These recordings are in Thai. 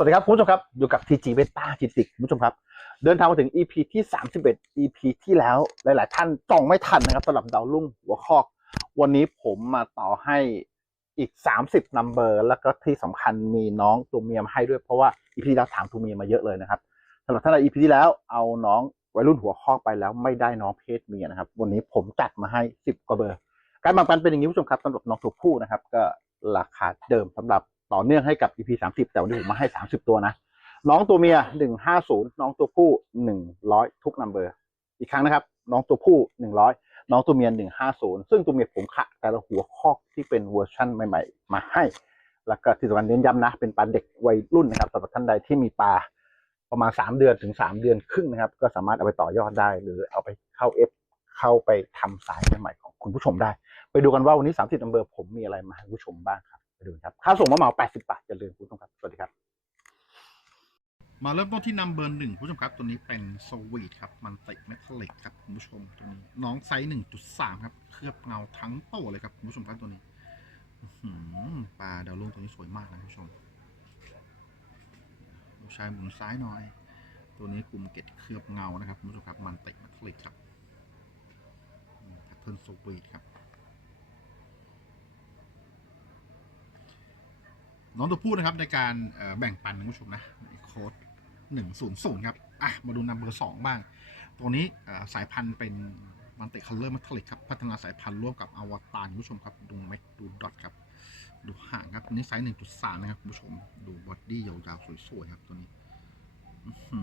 วัสดีครับคุณผู้ชมครับ อยู่กับ TG Beta จิติกคุณผู้ชมครับ เดินทางมาถึง EP ที่ 31 EP ที่แล้วหลาย ๆ ท่านจ้องไม่ทันนะครับสำหรับดาวรุ่งหัวคอก วันนี้ผมมาต่อให้อีก 30 นัมเบอร์แล้วก็ที่สำคัญมีน้องตัวเมียมาให้ด้วยเพราะว่า EP ที่แล้วถามตัวเมียมาเยอะเลยนะครับสำหรับท่านใน EP ที่แล้วเอาน้องวัยรุ่นหัวคอกไปแล้วไม่ได้น้องเพศเมียนะครับ วันนี้ผมจัดมาให้ 10 กว่าเบอร์ การแบ่งปันเป็นอย่างนี้คุณผู้ชมครับสำหรับน้องตัวผู้นะครับ ก็ราคาเดิมสำหรับ ต่อเนื่องให้กับ EP 30แต่วันนี้ผมมาให้30ตัวนะ น้องตัวเมีย150น้องตัวผู้100ทุกนัมเบอร์ อีกครั้งนะครับ น้องตัวผู้100น้องตัวเมีย150ซึ่งตัวเมียผมขะแต่ละหัวคอกที่เป็นเวอร์ชั่นใหม่ ๆ มาให้ แล้วก็ที่สำคัญเน้นย้ำนะ เป็นปลาเด็กวัยรุ่นนะครับสำหรับท่านใดที่มีปลาประมาณ3เดือนถึง3เดือนครึ่งนะครับ ก็สามารถเอาไปต่อยอดได้ หรือเอาไปเข้าเอฟเข้าไปทำสายใหม่ๆของคุณผู้ชมได้ ไปดูกันว่าวันนี้30นัมเบอร์ผมมีอะไรมาให้ผู้ชมบ้างครับ ไปดูครับ ค่าส่งมาเหมา80 บาทอย่าลืมคุณผู้ชมครับ สวัสดีครับ มาเริ่มต้นที่นัมเบอร์หนึ่งผู้ชมครับ ตัวนี้เป็นสวีทครับมันติเมทัลลิกครับคุณผู้ชมตัวนี้ น้องไซส์หนึ่งจุดสามครับ เคลือบเงาทั้งโตเลยครับคุณผู้ชมครับตัวนี้ปลาดาวรุ่งตัวนี้สวยมากนะคุณผู้ชมลูกชายหมุนซ้ายหน่อย ตัวนี้กลุ่มเกล็ดเคลือบเงานะครับคุณผู้ชมครับมันติเมทัลลิกครับแพทเทิร์นสวีทครับ น้องตัวผู้นะครับในการแบ่งปันนะคุณผู้ชมนะโค้ดหนึ่งศูนย์ศูนย์ครับ อะ มาดูนัมเบอร์สองบ้าง ตัวนี้สายพันธุ์เป็นมันติคัลเลอร์มัทลิกครับ พัฒนาสายพันธุ์ร่วมกับอวตารคุณผู้ชมครับ ดูแม็กดูดอทครับ ดูห่างครับ นี้ไซส์หนึ่งจุดสามนะครับคุณผู้ชม ดูบอดี้ยาวๆสวยๆครับตัวนี้หื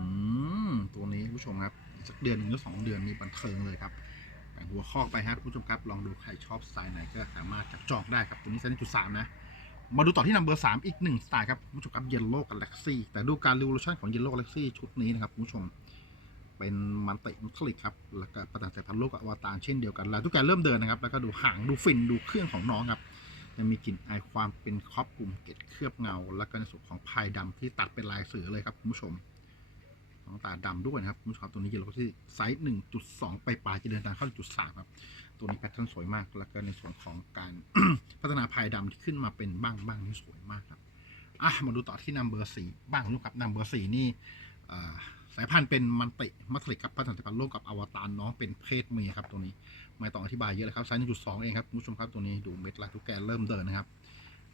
อตัวนี้คุณผู้ชมครับสักเดือนหนึ่งหรือสองเดือนนี้บันเทิงเลยครับแบ่งหัวข้อไปฮะคุณผู้ชมครับ ลองดูใครชอบสไตล์ไหนก็สามารถจับจองได้ครับ ตัวนี้ไซส์หนึ่งจุดสามนะ มาดูต่อที่นัมเบอร์สามอีกหนึ่งสไตล์ครับคุณผู้ชมครับเยลโล่กาแล็กซี่แต่ดูการรีวิวชั่นของเยลโล่กาแล็กซี่ชุดนี้นะครับคุณผู้ชมเป็นมันติมุทลิกครับแล้วก็ประดับสายพันธุ์โลกกับอวตารเช่นเดียวกันแล้วทุกการเริ่มเดินนะครับ แล้วก็ดูหางดูฟินดูเครื่องของน้องครับยังมีกลิ่นอายความเป็นครอบกลุ่มเกล็ดเคลือบเงา แล้วก็ในส่วนของพายดำที่ตัดเป็นลายเสือเลยครับคุณผู้ชมน้องตาดำด้วยนะครับคุณผู้ชมตัวนี้เยลโล่ที่ไซส์1.2ไปปลายจะเดินทางเข้า1.3ครับ ตัวนี้แพทเทิร์นสวยมาก แล้วก็ในส่วนของการพัฒนาพายดำที่ขึ้นมาเป็นบ้างบ้างนี่สวยมากครับอะมาดูต่อที่นัมเบอร์สี่บ้างลูกครับนัมเบอร์สี่นี่สายพันธุ์เป็นมันติมัทลิกครับพัฒนาสายพันธุ์ร่วมกับอวตารน้องเป็นเพศเมียครับตัวนี้ไม่ต้องอธิบายเยอะเลยครับไซส์1.2เองครับคุณผู้ชมครับตัวนี้ดูเม็ดลายตุ๊กแกเริ่มเดินนะครับ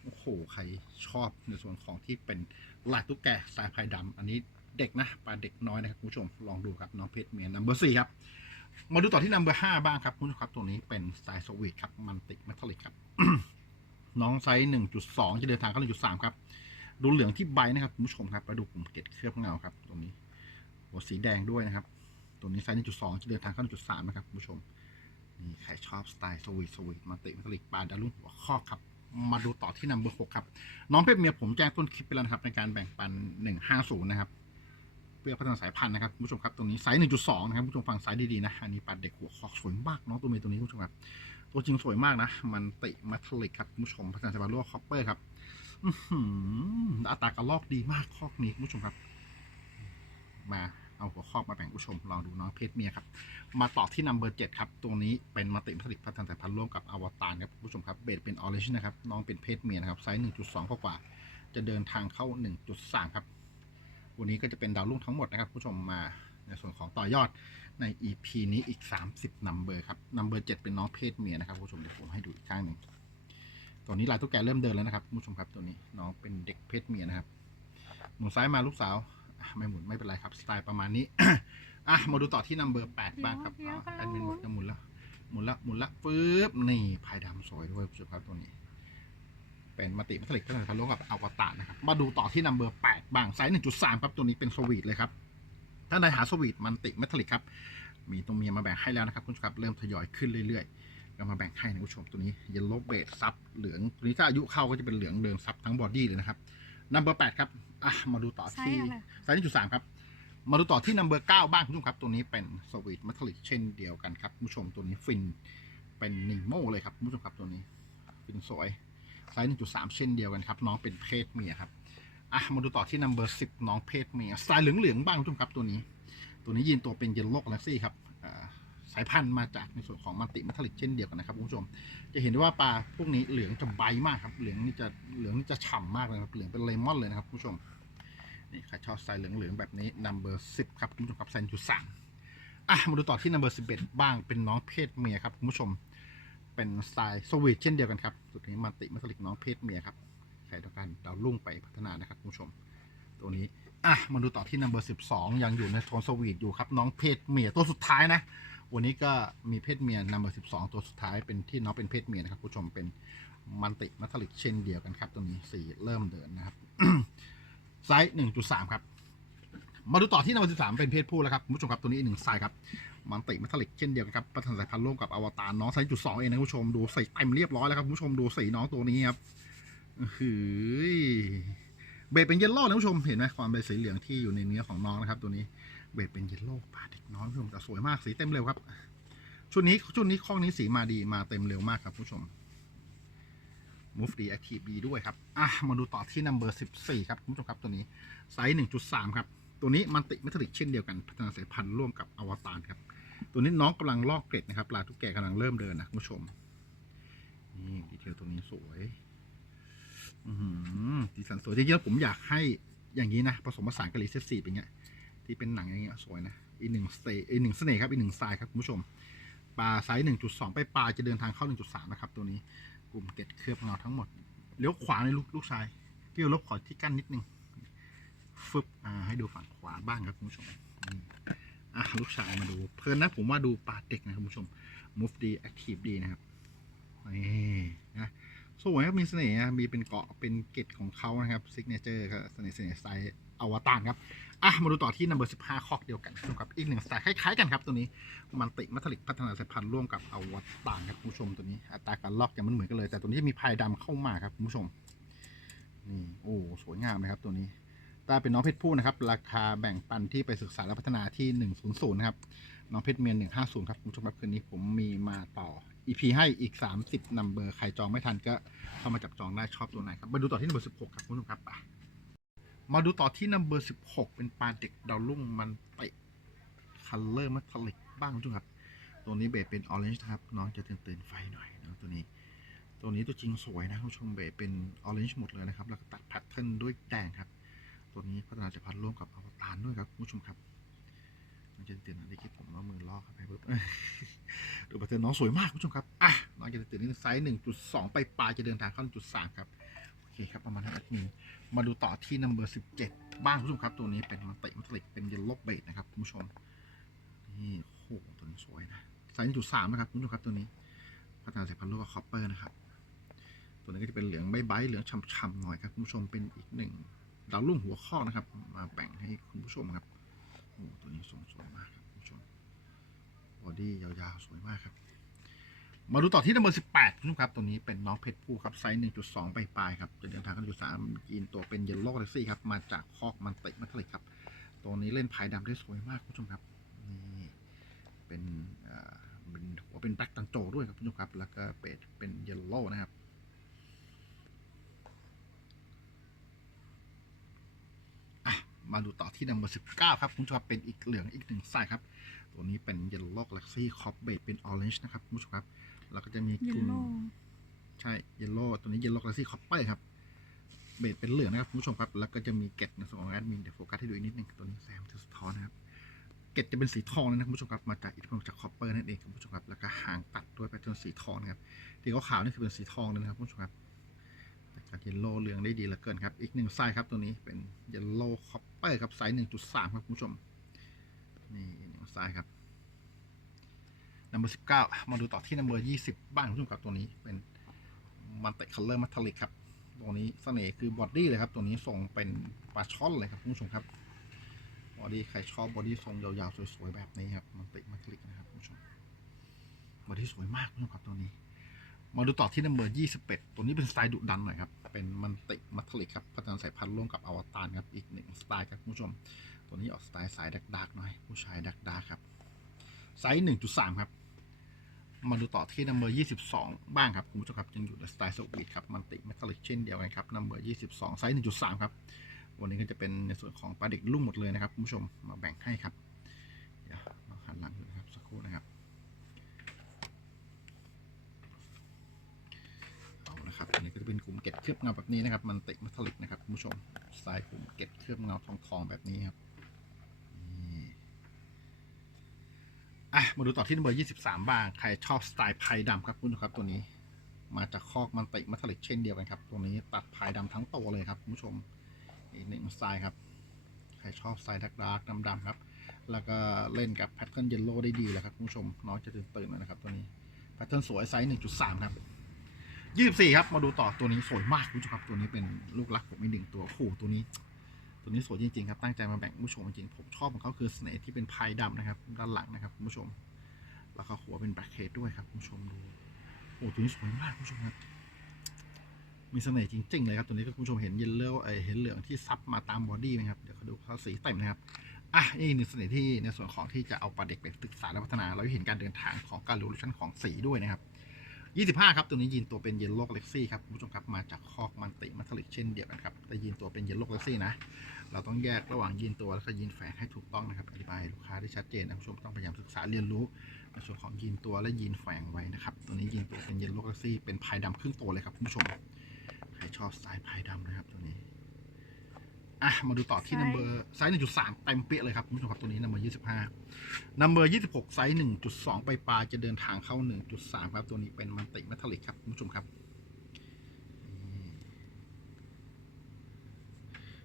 โอ้โหใครชอบในส่วนของที่เป็นลายตุ๊กแกสายพายดำอันนี้เด็กนะปลาเด็กน้อยนะครับคุณผู้ชมลองดูครับน้องเพศเมียนัมเบอร์สี่ครับ มาดูต่อที่นัมเบอร์ห้าบ้างครับคุณผู้ชมครับ ตัวนี้เป็นสไตล์สวีทครับ มันติเมทัลลิกครับ น้องไซส์หนึ่งจุดสองจะเดินทางเข้าหนึ่งจุดสามครับ ดูเหลืองที่ใบนะครับคุณผู้ชมครับแล้วดูกลุ่มเกล็ดเคลือบเงาครับ ตรงนี้ หัวสีแดงด้วยนะครับ ตัวนี้ไซส์หนึ่งจุดสองจะเดินทางเข้าหนึ่งจุดสามนะครับคุณผู้ชม นี่ใครชอบสไตล์สวีทสวีทมันติเมทัลลิกปลาดารุ่งหัวข้อครับมาดูต่อที่นัมเบอร์หกครับ น้องเพศเมียผมแจ้งต้นคลิปไปแล้วนะครับในการแบ่งปันหนึ่งห้าศูนย์นะครับ เพื่อพัฒนาสายพันธุ์นะครับคุณผู้ชมครับตรงนี้ไซส์1.2 นะครับคุณผู้ชมฟังไซส์ดีๆนะอันนี้ปัดเด็กหัวคอกสวยมากน้องตัวเมียตัวนี้คุณผู้ชมครับตัวจริงสวยมากนะ มันติมัทลิกครับคุณผู้ชมพัฒนาสายพันธุ์ร่วมคอปเปอร์ครับอื้มอัตรากระลอกดีมากคอกนี้คุณผู้ชมครับ มาเอาหัวคอกมาแบ่งคุณผู้ชมลองดูน้องเพศเมียครับ มาต่อที่นัมเบอร์เจ็ดครับ ตัวนี้เป็นมัลติมัทลิกพัฒนาสายพันธุ์ร่วมกับอวตารครับคุณผู้ชมครับเบสเป็นออเริจินนะครับน้องเป็นเพศเมียนะครับไซส์1.2กว่าจะเดินทางเข้า 1.3 ครับ วันนี้ก็จะเป็นดาวรุ่งทั้งหมดนะครับผู้ชมมาในส่วนของต่อยอดใน EP นี้อีก 30นัมเบอร์ครับนัมเบอร์7เป็นน้องเพศเมียนะครับผู้ชมเดี๋ยวผมให้ดูอีกข้างหนึ่งตัวนี้ลายตุ๊กแกเริ่มเดินแล้วนะครับผู้ชมครับตัวนี้น้องเป็นเด็กเพศเมียนะครับหมุนซ้ายมาลูกสาวอะไม่หมุนไม่เป็นไรครับสไตล์ประมาณนี้อะมาดูต่อที่นัมเบอร์8บ้างครับเดี๋ยวอะๆแอดมินบอกจะหมุนแล้วหมุนละหมุนละปึ๊บนี่พายดำสวยด้วยผู้ชมครับตัวนี้ เป็นมัลติมัทลิกพัฒนาพันธุ์ร่วมกับอวตารนะครับ มาดูต่อที่นัมเบอร์แปดบ้างไซส์หนึ่งจุดสามครับ ตัวนี้เป็นสวีทเลยครับ ถ้าใดหาสวีทมันติมัทลิกครับ มีตัวเมียมาแบ่งให้แล้วนะครับคุณผู้ชมครับ เริ่มทยอยขึ้นเรื่อยๆ ก็มาแบ่งให้นะคุณผู้ชมตัวนี้เยลโล่เบดซับเหลือง ตัวนี้ถ้าอายุเข้าก็จะเป็นเหลืองเดินซับทั้งบอดี้เลยนะครับนัมเบอร์แปดครับอะมาดูต่อที่ไซส์อะไรไซส์หนึ่งจุดสามครับมาดูต่อที่นัมเบอร์เก้าบ้างคุณผู้ชมครับ ตัวนี้เป็นสวีทมัทลิกเช่นเดียวกันครับคุณผู้ชมตัวนี้ฟินเป็นนิโมเลยครับคุณผู้ชมครับตัวนี้ฟินสวย ไซส์ 1.3 เช่นเดียวกันครับ น้องเป็นเพศเมียครับ อะ มาดูต่อที่นัมเบอร์สิน้องเพศเมียสไตล์เหลืองๆบ้างคุณผู้ชมครับตัวนี้ ตัวนี้ยีนตัวเป็นเยลโล่กาแล็กซี่ครับสายพันธุ์มาจากในส่วนของมัลติมัทลิกเช่นเดียวกันนะครับคุณผู้ชม จะเห็นได้ว่าปลาพวกนี้เหลืองจะใบมากครับ เหลืองนี่จะเหลืองนี่จะฉ่ำมากเลยครับ เหลืองเป็นเลมอนเลยนะครับคุณผู้ชม นี่ใครชอบสไตล์เหลืองๆแบบนี้ number 10ครับคุณผู้ชมครับไซส์จุดสามอะ มาดูต่อที่ number 11บ้าง เป็นน้องเพศเมียครับคุณผู้ชม เป็นสไตล์สวีทเช่นเดียวกันครับตัวนี้มันติมัทลิกน้องเพศเมียครับใครต้อการดาวรุ่งไปพัฒนานะครับคุณผู้ชม ตัวนี้อะมาดูต่อที่ number 12ยังอยู่ในโทนสวีทอยู่ครับน้องเพศเมียตัวสุดท้ายนะ วันนี้ก็มีเพศเมีย number 12ตัวสุดท้ายเป็นที่น้องเป็นเพศเมียนะครับคุณผู้ชมเป็นมันติมัทลิกเช่นเดียวกันครับ ตัวนี้สีเริ่มเดินนะครับไซส์1.3ครับ มาดูต่อที่ number 13เป็นเพศผู้แล้วครับคุณผู้ชมครับตัวนี้อีกหนึ่งไซส์ครับ มันติมัทลิกเช่นเดียวกันครับพัฒนาสายพันธุ์ร่วมกับอวตารน้องไซส์จุดสองเองนะคุณผู้ชมดูใส่เต็มเรียบร้อยแล้วครับคุณผู้ชมดูสีน้องตัวนี้ครับหือเบสเป็นเยลโล่นะคุณผู้ชมเห็นไหมความเป็นสีเหลืองที่อยู่ในเนื้อของน้องนะครับ ตัวนี้เบสเป็นเยลโล่ปาเด็กน้อยคุณผู้ชมแต่สวยมากสีเต็มเร็วครับชุดนี้ชุดนี้ข้องนี้สีมาดีมาเต็มเร็วมากครับคุณผู้ชมมูฟดีแอคทีฟดีด้วยครับอะมาดูต่อที่ number 14 ครับคุณผู้ชมครับตัวนี้ไซส์1.3 ครับ ตัวนี้มันติเมทัลลิกเช่นเดียวกันพัฒนาสายพันธุ์ร่วมกับอวตารครับ ตัวนี้น้องกำลังลอกเกร็ดนะครับปลาทุกแกกำลังเริ่มเดินนะคุณผู้ชม นี่ดีเทลตัวนี้สวย อื้มดีสันสวยจริงๆแล้วผมอยากให้อย่างนี้นะผสมผสานกับรีเซสซีเป็นเงี้ยที่เป็นหนังอย่างเงี้ยสวยนะอีหนึ่งเตอีหนึ่งเสน่ห์ครับอีหนึ่งสไตล์ครับคุณผู้ชมปลาไซส์หนึ่งจุดสองไปปลาจะเดินทางเข้าหนึ่งจุดสามนะครับ ตัวนี้กลุ่มเกล็ดเคลือบเงาทั้งหมดเลี้ยวขวาในลูกลูกชายพี่ลบขอที่กั้นนิดนึง ฟึบอ่าให้ดูฝั่งขวาบ้างครับคุณผู้ชมอะลูกชายมาดู เพลินนะผมว่าดูปลาเด็กนะคุณผู้ชมมูฟดีแอคทีฟดีนะครับนี่นะสวยครับมีเสน่ห์นะมีเป็นเกาะเป็นเกตของเขานะครับซิกเนเจอร์ครับเสน่ห์เสน่ห์สไตล์อวตารครับอะมาดูต่อที่ number 15คอกเดียวกันนะครับอีกหนึ่งสไตล์คล้ายๆกันครับตัวนี้มันติมัทลิกพัฒนาสายพันธุ์ร่วมกับอวตารครับคุณผู้ชมตัวนี้อัตราการลอกจะมันเหมือนกันเลย แต่ตัวนี้จะมีพายดำเข้ามาครับคุณผู้ชมนี่โอ้สวยงามนะครับตัวนี้ ถ้าเป็นน้องเพชรผู้นะครับ ราคาแบ่งปันที่ไปศึกษาและพัฒนาที่ 100นะครับ น้องเพชรเมียน150 ครับคุณผู้ชมครับคืนนี้ผมมีมาต่อ EP ให้อีก 30นัมเบอร์ ใครจองไม่ทันก็เข้ามาจับจองได้ชอบตัวไหนครับ มาดูต่อที่นัมเบอร์16 ครับคุณผู้ชมครับไปมาดูต่อที่นัมเบอร์16 เป็นปลาเด็กดาวรุ่งมันเตะคัลเลอร์มัทลิกบ้างคุณผู้ชมครับ ตัวนี้เบสเป็นออเรนจ์ครับ น้องจะตื่นตื่นไฟหน่อยนะตัวนี้ ตัวนี้ตัวจริงสวยนะคุณผู้ชมเบสเป็นออเรนจ์หมดเลยนะครับ แล้วก็ตัดแพทเทิร์นด้วยแดงครับ ตัวนี้พัฒนาสายพันร่วมกับอวตารด้วยครับคุณผู้ชมครับมันจะตื่นนะได้คิดผมว่ามือลอกครับไปปุ๊บดูปัตเตอร์น้องสวยมากคุณผู้ชมครับอะน้องเจะตื่นนิดนึงไซส์หนึ่งจุดสองไปปลายจะเดินทางเข้าจุดสามครับโอเคครับประมาณนั้นอดมินมาดูต่อที่นัมเบอร์สิบเจ็ดบ้างคุณผู้ชมครับ ตัวนี้เป็นมันติมันติเป็นเยลโล่เบดนะครับคุณผู้ชมนี่โอ้โหตัวนี้สวยนะไซส์หนึ่งจุดสามนะครับคุณผู้ชมครับตัวนี้พัฒนาสายพันธุ์ร่วมกับคอปเปอร์นะครับตัวนี้ก็จะเป็นเหลืองใบใบเหลืองช่ำๆหน่อยครับคุณผู้ชมเป็นอีกหนึ่ง ดาวรุ่งหัวข้อนะครับ มาแบ่งให้คุณผู้ชมครับโอ้ตัวนี้ทรงสวยมากครับคุณผู้ชมบอดี้ยาวๆ สวยมากครับ มาดูต่อที่นัมเบอร์สิบแปดคุณผู้ชมครับ ตัวนี้เป็นน้องเพชรผู้ครับ ไซส์หนึ่งจุดสองปลายๆครับจะเดินทางกันจุดสามยีนตัวเป็นเยลโล่เลซี่ครับ มาจากคอกมันติมัทะเลครับ ตัวนี้เล่นพายดำได้สวยมากคุณผู้ชมครับนี่เป็นอ่อเป็นหัวเป็นแบล็กตังโจด้วยครับคุณผู้ชมครับ แล้วก็เป็ดเป็นเยลโล่นะครับ อะ มาดูต่อที่นัมเบอร์สิบเก้าครับ คุณผู้ชมครับเป็นอีกเหลืองอีกหนึ่งสายครับ ตัวนี้เป็นเยลโล่ก a ล็กซี่คอปเบดเป็นออเรนจ์นะครับคุณผู้ชมครับแล้วก็จะมีกลุ่ม Yellow ใช่เยลโล่ตัวนี้เยลโล่ก a ล็กซี่คอปเปอร์ครับเบดเป็นเหลืองนะครับคุณผู้ชมครับ แล้วก็จะมีเกล็ดในส่วนของแอดมินเดี๋ยวโฟกัสให้ดูอีกนิดนึงตัวนี้แซมจะสะท้อนนะครับเกล็ดจะเป็นสีทองเลยนะคุณผู้ชมครับมาจากอิทธิพลจากคอปเปอร์นั่นเองคุณผู้ชมครับแล้วก็หางตัดด้วยแพทเทิร์นสีทองนะครับที่ขาวๆนี่คือเป็นสีทองเลยนะครับคุณผู้ชมครับ แต่กเยลโล่เรืองได้ดีเหลือเกินครับ อีกหนึ่งไซส์ครับตัวนี้เป็นเยลโล่คอปเปอร์ครับไซส์หนึ่งจุดสามครับคุณผู้ชม นี่หนึ่งไซส์ครับนัมเบอร์สิบเก้ามาดูต่อที่นัมเบอร์ยี่สิบบ้างคุณผู้ชมครับตัวนี้เป็นมันเตคัลเลอร์มัทลิกครับ ตัวนี้เสน่ห์คือบอดี้เลยครับ ตัวนี้ทรงเป็นปลาช่อนเลยครับคุณผู้ชมครับบอดี้ใครชอบบอดี้ทรงยาวๆสวยๆแบบนี้ครับมันเตมัทลิกนะครับคุณผู้ชมบอดี้สวยมากคุณผู้ชมครับตัวนี้ มาดูต่อที่นัมเบอร์21ตัวนี้เป็นสไตล์ดุดันหน่อยครับ เป็นมันติมัทลิกครับพัฒนาสายพันธุ์ร่วมกับอวตารครับ อีกหนึ่งสไตล์ครับคุณผู้ชม ตัวนี้ออกสไตล์สายดักๆหน่อย ผู้ชายดักๆครับ ไซส์1.3ครับ มาดูต่อที่นัมเบอร์22บ้างครับคุณผู้ชมครับยังอยู่ในสไตล์สวีทครับมันติมัทลิกเช่นเดียวกันครับนัมเบอร์22ไซส์1.3ครับ วันนี้ก็จะเป็นในส่วนของปลาเด็กลุ่มหมดเลยนะครับคุณผู้ชมมาแบ่งให้ครับ เดี๋ยวเราหันหลังดูนะครับสักครู่นะครับ เอาละครับอันนี้ก็จะเป็นกลุ่มเก็ดเคลือบเงาแบบนี้นะครับ มันติมัทลิกนะครับคุณผู้ชมสไซส์ผมเก็บเคลือบเงาทองทองแบบนี้ครับนี่อะมาดูต่อที่เบอร์ยี่สิบสามบ้างใครชอบสไตล์พายดำครับคุณผู้ชมครับตัวนี้ มาจากคอกมันติมัทลิกเช่นเดียวกันครับตัวนี้ตัดพายดำทั้งตัวเลยครับคุณผู้ชมอีกหนึ่งสไตล์ครับใครชอบสไตล์ดักดาร์กดำๆครับแล้วก็เล่นกับแพทเทิร์นเยลโล่ได้ดีเลยครับคุณผู้ชมน้องจะตื่นตื่นๆหน่อยนะครับตัวนี้แพทเทิร์นสวยไซส์หนึ่งจุดสามครับ ยี่สิบสี่ครับ มาดูต่อตัวนี้สวยมากคุณผู้ชมครับ ตัวนี้เป็นลูกรักผมอีกหนึ่งตัวโอ้โหตัวนี้ ตัวนี้สวยจริงๆครับ ตั้งใจมาแบ่งคุณผู้ชมจริงผมชอบของเขาคือสเนห์ที่เป็นพายดำนะครับ ด้านหลังนะครับคุณผู้ชม แล้วก็หัวเป็นแบล็คเคดด้วยครับคุณผู้ชมดูโอ้ตัวนี้สวยมากคุณผู้ชมครับ มีเสน่ห์จริงๆเลยครับตัวนี้ก็คุณผู้ชมเห็นเยลโล่ไอเห็นเหลืองที่ซับมาตามบอดี้ไหมครับเดี๋ยวเขาดูเขาสีเต็มนะครับอะนี่หนึ่งเสน่ห์ที่ในส่วนของที่จะเอาปลาเด็กไปศึกษาและพัฒนาเราเห็นการเดินทางของการรูชั่นของสีด้วยนะครับ 25 ครับตัวนี้ยีนตัวเป็นเยลโลกเล็กซี่ครับคุณผู้ชมครับมาจากคอกมันติมัทลิกเช่นเดียวกันครับแต่ยีนตัวเป็นเยลโลกเล็กซี่นะเราต้องแยกระหว่างยีนตัวแล้วก็ยีนแฝงให้ถูกต้องนะครับอธิบายลูกค้าได้ชัดเจนนะคุณผู้ชมต้องพยายามศึกษาเรียนรู้ในส่วนของยีนตัวและยีนแฝงไว้นะครับตัวนี้ยีนตัวเป็นเยลโลกเล็กซี่เป็นพายดำครึ่งตัวเลยครับคุณผู้ชมใครชอบสายไพายดำนะครับตัวนี้ อะมาดูต่อที่ไซส์นัมเบอร์ไซส์หนึ่งจุดสามเต็มเปี้ยเลยครับคุณผู้ชมครับตัวนี้นัมเบอร์ยี่สิบห้านัมเบอร์ยี่สิบหกไซส์หนึ่งจุดสองไปปลายจะเดินทางเข้าหนึ่งจุดสามครับ ตัวนี้เป็นมันติเมทัลลิกครับคุณผู้ชมครับนี่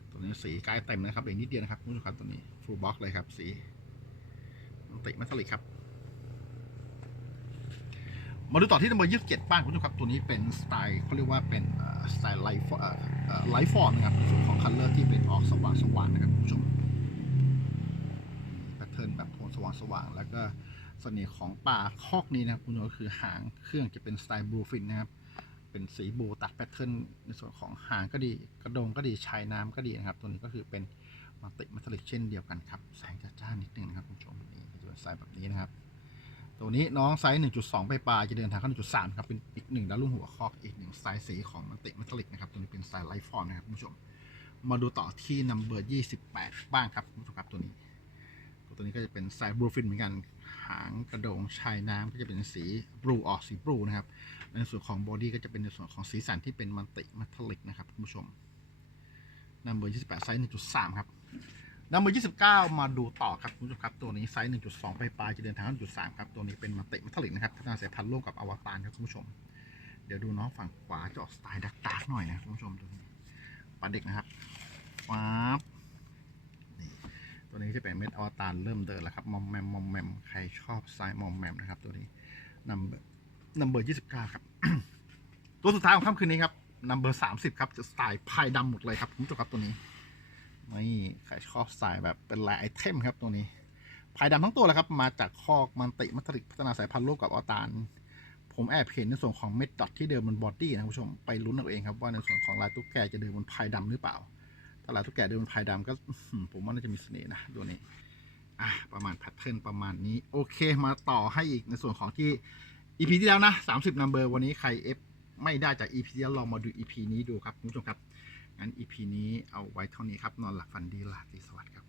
ตัวนี้สีใกล้เต็มนะครับอีกนิดเดียวนะครับคุณผู้ชมครับตัวนี้ฟูลบ็อกเลยครับ สีมันติเมทัลลิกครับมาดูต่อที่นัมเบอร์ยี่สิบเจ็ดบ้างคุณผู้ชมครับ ตัวนี้เป็นสไตล์เขาเรียกว่าเป็นเอ่อ สไตล์ไลฟ์ไลฟ์ฟอร์มนะครับส่วนของคัลเลอร์ที่เป็นออกสว่างสว่างๆนะครับคุณผู้ชมแพทเทิร์นแบบโทนสว่างสว่างๆแล้วก็เสน่ห์ของป่าคอกนี้นะครับคุณผู้ชมก็คือหางเครื่องจะเป็นสไตล์บลูฟินนะครับเป็นสีบูตัดแพทเทิร์นในส่วนของหางก็ดีกระดงก็ดีชายน้ำก็ดีนะครับ ตัวนี้ก็คือเป็นมัลติมัทลิกเช่นเดียวกันครับ แสงจะจ้านิดนึงนะครับคุณผู้ชมนี่จะเป็นสไตล์แบบนี้นะครับ ตัวนี้น้องไซส์ 1.2 ไปปลายจะเดินทางเข้า 1.3 ครับ เป็นอีกหนึ่งดาวรุ่งหัวคอกอีกหนึ่งไตล์สีของมันติมัทลิกนะครับ ตัวนี้เป็นไตล์ไลฟ์ฟอร์มนะครับคุณผู้ชม มาดูต่อที่นัมเบอร์ 28 บ้างครับคุณผู้ชมครับตัวนี้ ตัวนี้ก็จะเป็นไซสายบลูฟินเหมือนกัน หางกระโดงชายน้ำก็จะเป็นสีบลูออกสีบลูนะครับ ในส่วนของบอดี้ก็จะเป็นในส่วนของสีสันที่เป็นมันติมัทลิกนะครับคุณผู้ชมนัมเบอร์ 28 ไซส์ 1.3 ครับ นัมเบอร์29มาดูต่อครับคุณผู้ชมครับ ตัวนี้ไซส์1.2ไปปลายจะเดินทาง1.3ครับ ตัวนี้เป็นมัลติมัทลิกนะครับ พัฒนาสายพันธุ์ร่วมกับอวตารครับคุณผู้ชม เดี๋ยวดูน้องฝั่งขวาจะออกสไตล์ดักดากหน่อยนะคุณผู้ชมตัวนี้ปลาเด็กนะครับฟ้าบนี่ตัวนี้จะเป็นเม็ดอวตารเริ่มเดินแล้วครับ มอมแมม มอมแมม ใครชอบสไตล์มอมแมมนะครับ ตัวนี้นัมเบอร์นัมเบอร์29ครับ ตัวสุดท้ายของค่ำคืนนี้ครับนัมเบอร์30ครับ จะสไตล์พายดำหมดเลยครับคุณผู้ชมครับตัวนี้ นี่ใครชอบสายแบบเป็นลายไอเทมครับตัวนี้ภายดำทั้งตัวเลยครับ มาจากคอกมันติมัตริกพัฒนาสายพันธุ์ร่วมกับออตารผมแอบเห็นในส่วนของเม็ดดอทที่เดิมบนบอดี้นะคุณผู้ชมไปลุ้นเอาเองครับว่าในส่วนของลายตุ๊กแกจะเดินบนพายดำหรือเปล่าถ้าลายตุ๊กแกเดินบนพายดำก็ผมว่าน่าจะมีเสน่ห์นะตัวนี้อะประมาณแพทเทิร์นประมาณนี้โอเคมาต่อให้อีกในส่วนของที่ EP ที่แล้วนะ30 number วันนี้ใคร F ไม่ได้จาก EP ที่แล้วลองมาดู EP นี้ดูครับคุณผู้ชมครับ งั้น EP นี้เอาไว้เท่านี้ครับ นอนหลับฝันดีลาตรีสวัสดิ์ครับ